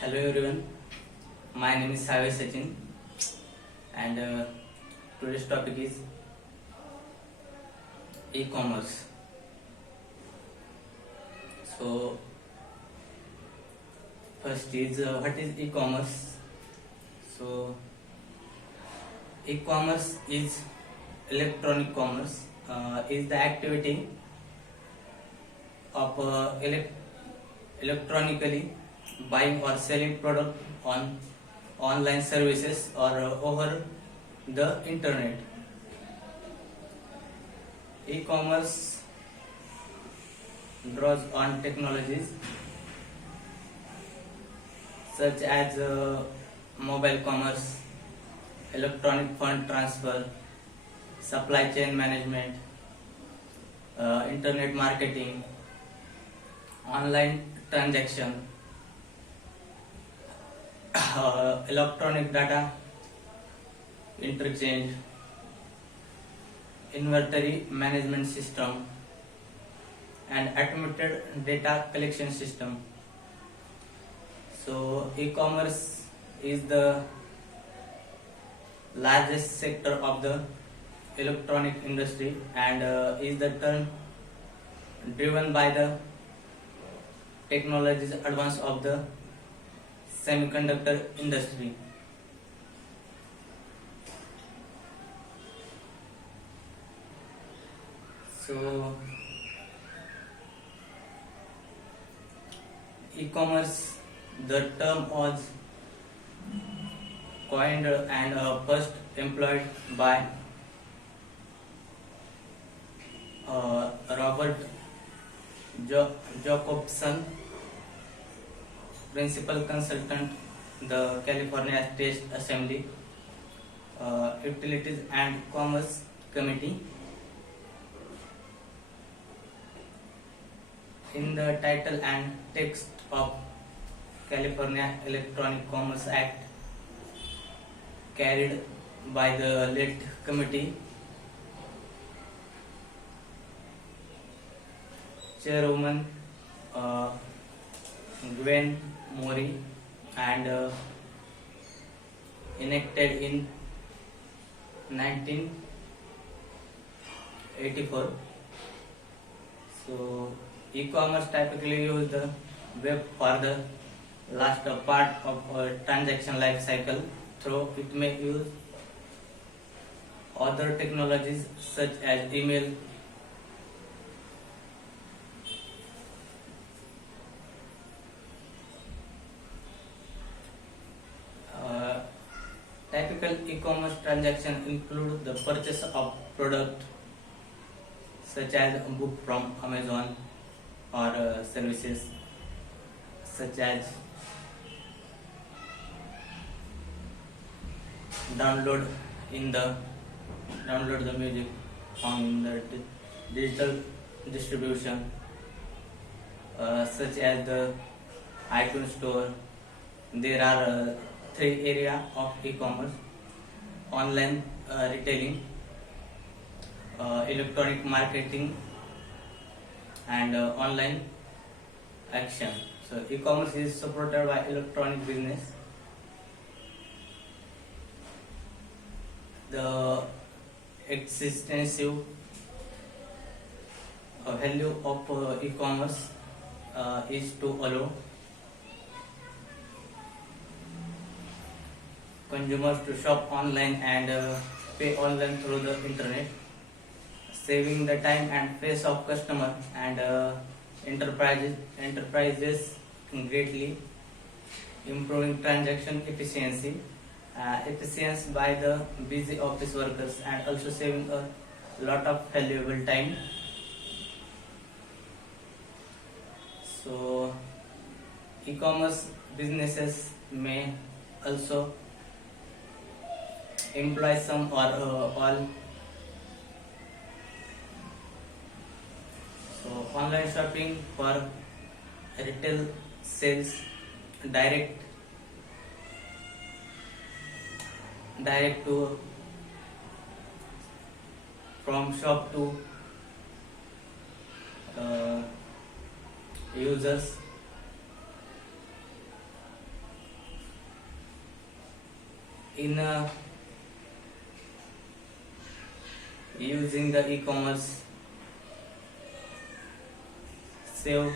Hello everyone, my name is Savi Sachin and today's topic is e-commerce. So first is what is e-commerce? So e-commerce is electronic commerce, is the activity of electronically buying or selling product on online services or over the internet. E-commerce draws on technologies such as mobile commerce, electronic fund transfer, supply chain management, internet marketing, online transaction, electronic data interchange, inventory management system, and automated data collection system. So e-commerce is the largest sector of the electronic industry and is the term driven by the technologies advance of the semiconductor industry. So e-commerce, the term was coined and first employed by Robert Jacobson, principal consultant, the California State Assembly, Utilities and Commerce Committee. In the title and text of California Electronic Commerce Act, carried by the late committee, Chairwoman Gwen Mori, and enacted in 1984. So e-commerce typically use the web for the last part of a transaction life cycle, though it may use other technologies such as email, typical e-commerce transactions include the purchase of product such as a book from Amazon or services such as download the music on the digital distribution such as the iTunes store. There are three areas of e-commerce: online retailing, electronic marketing, and online action. So e-commerce is supported by electronic business. The extensive value of e-commerce is to allow consumers to shop online and pay online through the internet, saving the time and face of customer and enterprises greatly, improving transaction efficiency by the busy office workers, and also saving a lot of valuable time. So e-commerce businesses may also employ some or all. So online shopping for retail sales, direct to from shop to users, in using the e-commerce save